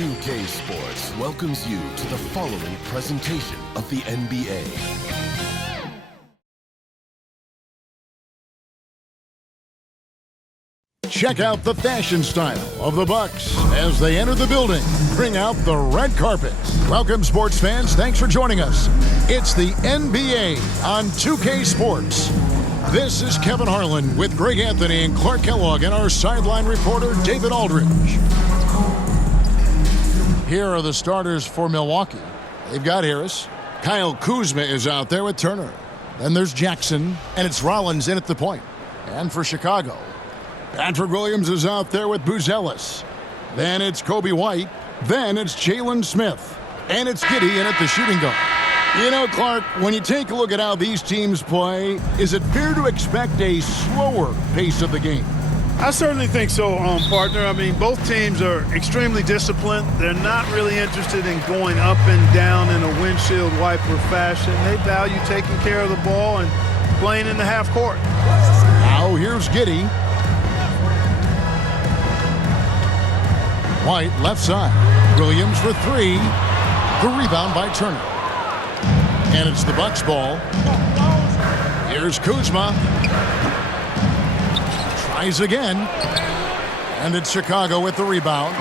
2K Sports welcomes you to the following presentation of the NBA. Check out the fashion style of the Bucks as they enter the building. Bring out the red carpet. Welcome, sports fans. Thanks for joining us. It's the NBA on 2K Sports. This is Kevin Harlan with Greg Anthony and Clark Kellogg and our sideline reporter, David Aldridge. Here are the starters for Milwaukee. They've got Harris. Kyle Kuzma is out there with Turner. Then there's Jackson, and it's Rollins in at the point. And for Chicago, Patrick Williams is out there with Buzelis. Then it's Kobe White. Then it's Jalen Smith. And it's Giddey in at the shooting guard. You know, Clark, when you take a look at how these teams play, is it fair to expect a slower pace of the game? I certainly think so, partner. I mean, both teams are extremely disciplined. They're not really interested in going up and down in a windshield wiper fashion. They value taking care of the ball and playing in the half court. Now here's Giddey. White left side. Williams for three. The rebound by Turner. And it's the Bucks ball. Here's Kuzma. Tries again. And it's Chicago with the rebound.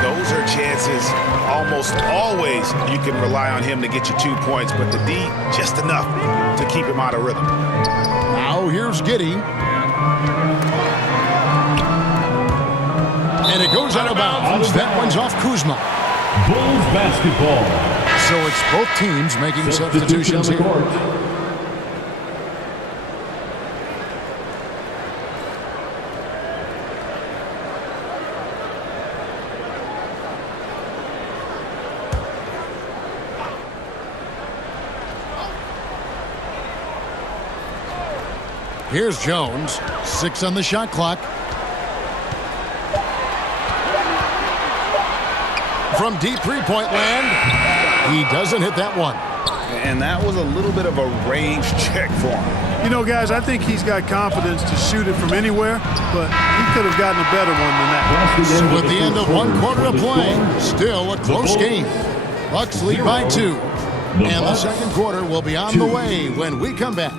Those are chances almost always you can rely on him to get you 2 points, but the D, just enough to keep him out of rhythm. Now here's Giddey. And it goes out of bounds. That one's off Kuzma. Bulls basketball. So it's both teams making substitutions here. Here's Jones. 6 on the shot clock. From deep three-point land, he doesn't hit that one. And that was a little bit of a range check for him. You know, guys, I think he's got confidence to shoot it from anywhere, but he could have gotten a better one than that. So at the end of 1 quarter of play, still a close game. Bucks lead by 2. And the second quarter will be on the way when we come back.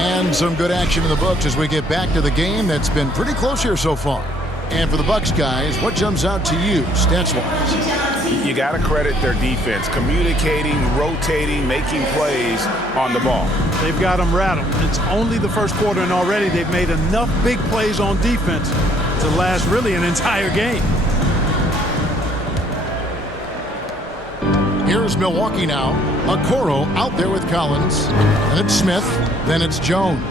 And some good action in the books as we get back to the game that's been pretty close here so far. And for the Bucks guys, what jumps out to you stats-wise? You got to credit their defense, communicating, rotating, making plays on the ball. They've got them rattled. It's only the first quarter, and already they've made enough big plays on defense to last really an entire game. Here's Milwaukee now. Okoro out there with Collins. And it's Smith. Then it's Jones.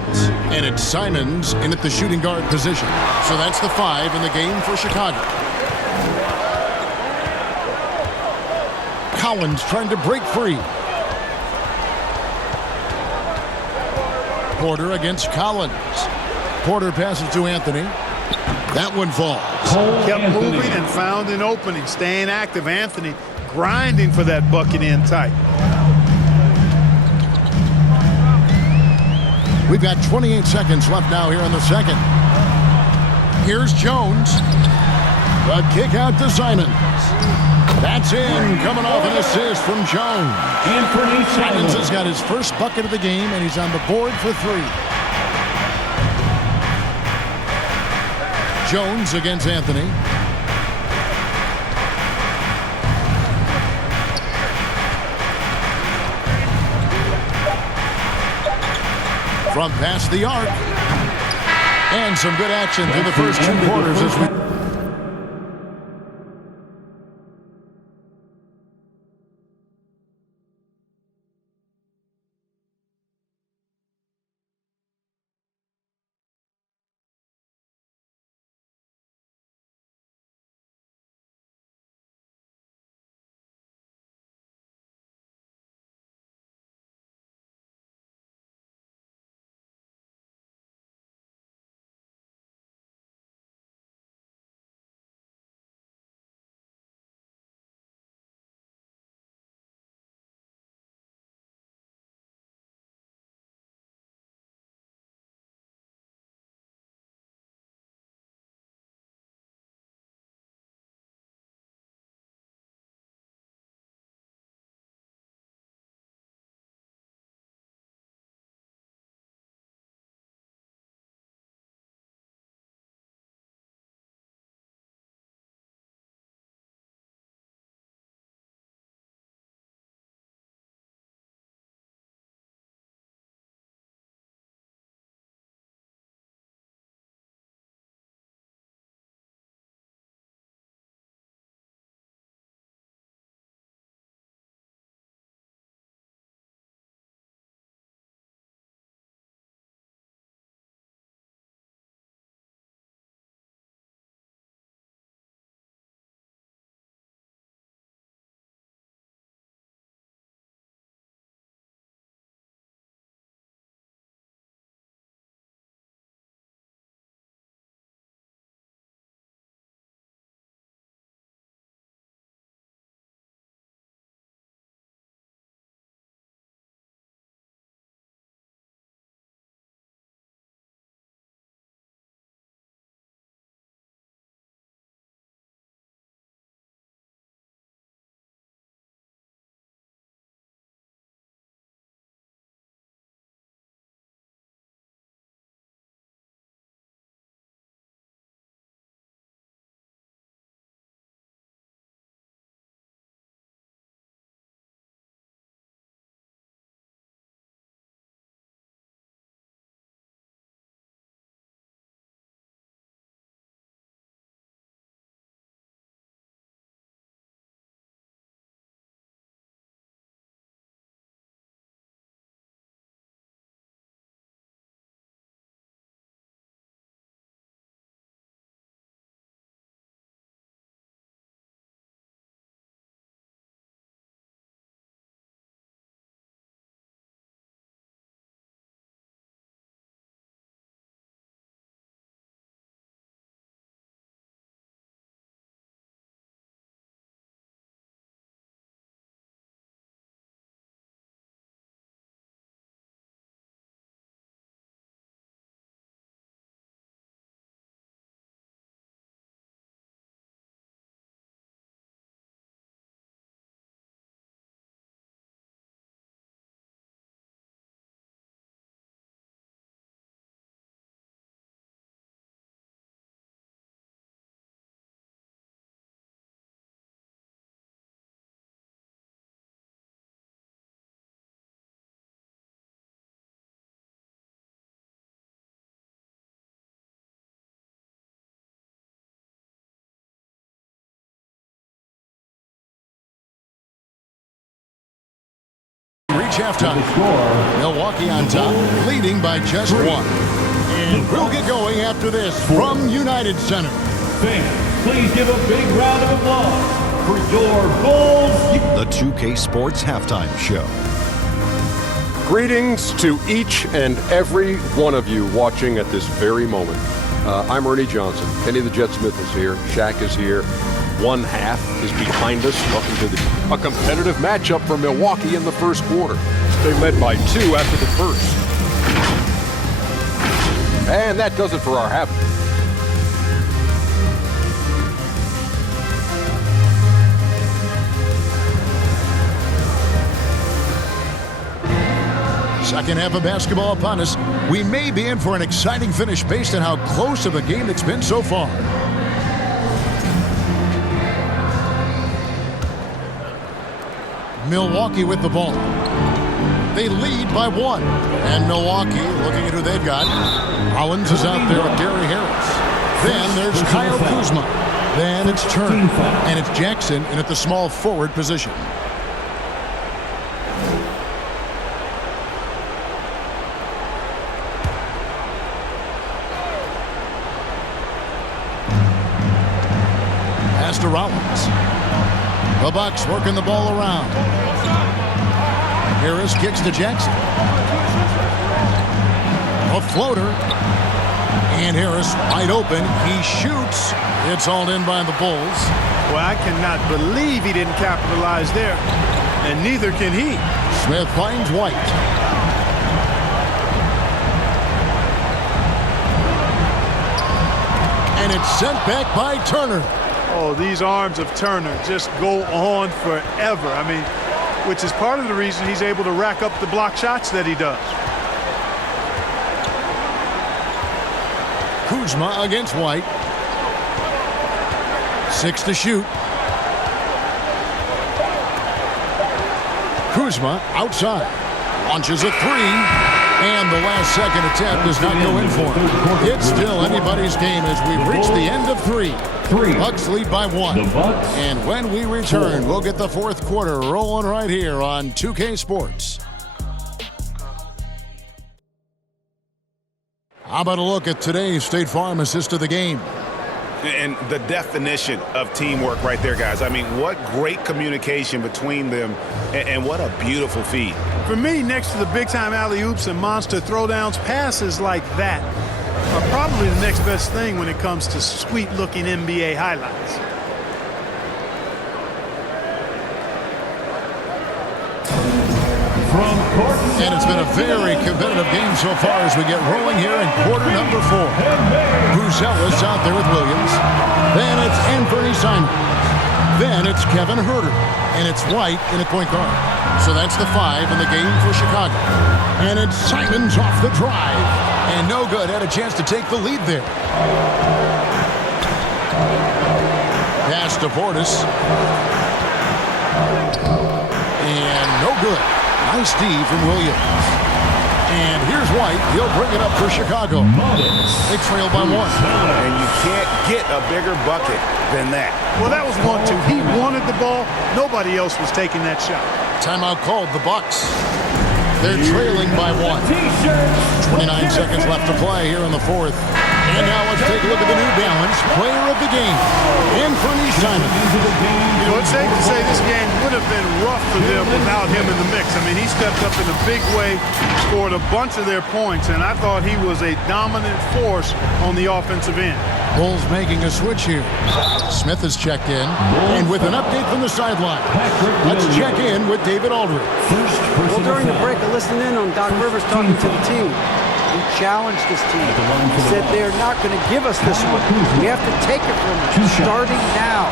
And it's Simons in at the shooting guard position. So that's the 5 in the game for Chicago. Collins trying to break free. Porter against Collins. Porter passes to Anthony. That one falls. Kept moving and found an opening. Staying active. Anthony grinding for that bucket in tight. We've got 28 seconds left now here in the second. Here's Jones. The kick out to Simons. That's in, coming off an assist from Jones. Simons has got his first bucket of the game, and he's on the board for 3. Jones against Anthony. From past the arc. And some good action through the first 2 quarters as we halftime. Milwaukee on top, leading by just 1. And we'll get going after this from United Center. Fans, please give a big round of applause for your Bulls. The 2K Sports Halftime Show. Greetings to each and every one of you watching at this very moment. I'm Ernie Johnson. Kenny the Jet Smith is here. Shaq is here. One half is behind us. Welcome to a competitive matchup for Milwaukee in the first quarter. They led by 2 after the first. And that does it for our half. Second half of basketball upon us. We may be in for an exciting finish based on how close of a game it's been so far. Milwaukee with the ball. They lead by 1. And Milwaukee looking at who they've got. Rollins is out there with Gary Harris. Then there's Kyle Kuzma. Then it's Turner. And it's Jackson in at the small forward position. Pass to Rollins. The Bucks working the ball around. Harris kicks to Jackson. A floater. And Harris wide open. He shoots. It's hauled in by the Bulls. Well, I cannot believe he didn't capitalize there. And neither can he. Smith finds White. And it's sent back by Turner. Oh, these arms of Turner just go on forever. I mean, which is part of the reason he's able to rack up the block shots that he does. Kuzma against White. 6 to shoot. Kuzma outside. Launches a 3. And the last second attempt does not go in for him. It's still anybody's game as we reach the end of 3. Bucks lead by 1. And when we return, we'll get the fourth quarter rolling right here on 2K Sports. How about a look at today's State Farm assist of the game? And the definition of teamwork right there, guys. I mean, what great communication between them, and what a beautiful feed. For me, next to the big-time alley-oops and monster throwdowns, passes like that are probably the next best thing when it comes to sweet-looking NBA highlights. And it's been a very competitive game so far as we get rolling here in quarter number 4. Buzelis out there with Williams. Then it's Anthony Simon. Then it's Kevin Huerter. And it's White in at point guard. So that's the 5 in the game for Chicago. And it's Simons off the drive. And no good. Had a chance to take the lead there. Pass to Portis. And no good. Nice D from Williams. And here's White. He'll bring it up for Chicago. They trail by 1. And you can't get a bigger bucket than that. Well, that was 1-2. He wanted the ball. Nobody else was taking that shot. Timeout called the Bucks. They're trailing by 1. 29 seconds left to play here in the fourth. And now let's take a look at the New Balance player of the game, Anthony Simon. You know, it's safe to say this game would have been rough for them without him in the mix. I mean, he stepped up in a big way, scored a bunch of their points, and I thought he was a dominant force on the offensive end. Bulls making a switch here. Smith has checked in, and with an update from the sideline, let's check in with David Aldridge. Well, during the break, I listened in on Doc Rivers talking to the team. He challenged this team. He said they're not going to give us this one. We have to take it from them, starting now.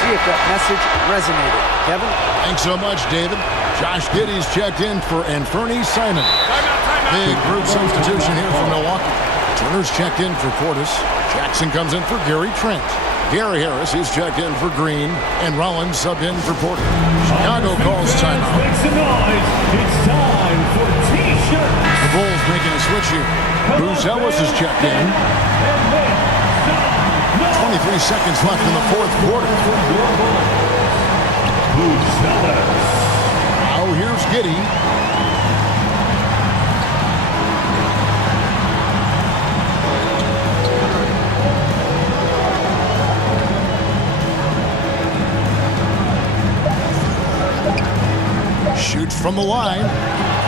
See if that message resonated. Kevin? Thanks so much, David. Josh Giddey's checked in for Anthony Simon. Big group substitution here for Milwaukee. Turner's checked in for Portis. Jackson comes in for Gary Trent. Gary Harris is checked in for Green. And Rollins subbed in for Porter. Chicago calls timeout. It's time for T-shirts. The Bulls making a switch here. Buzelis is checked in. 23 seconds left in the fourth quarter. Now here's Giddey. shoots from the line.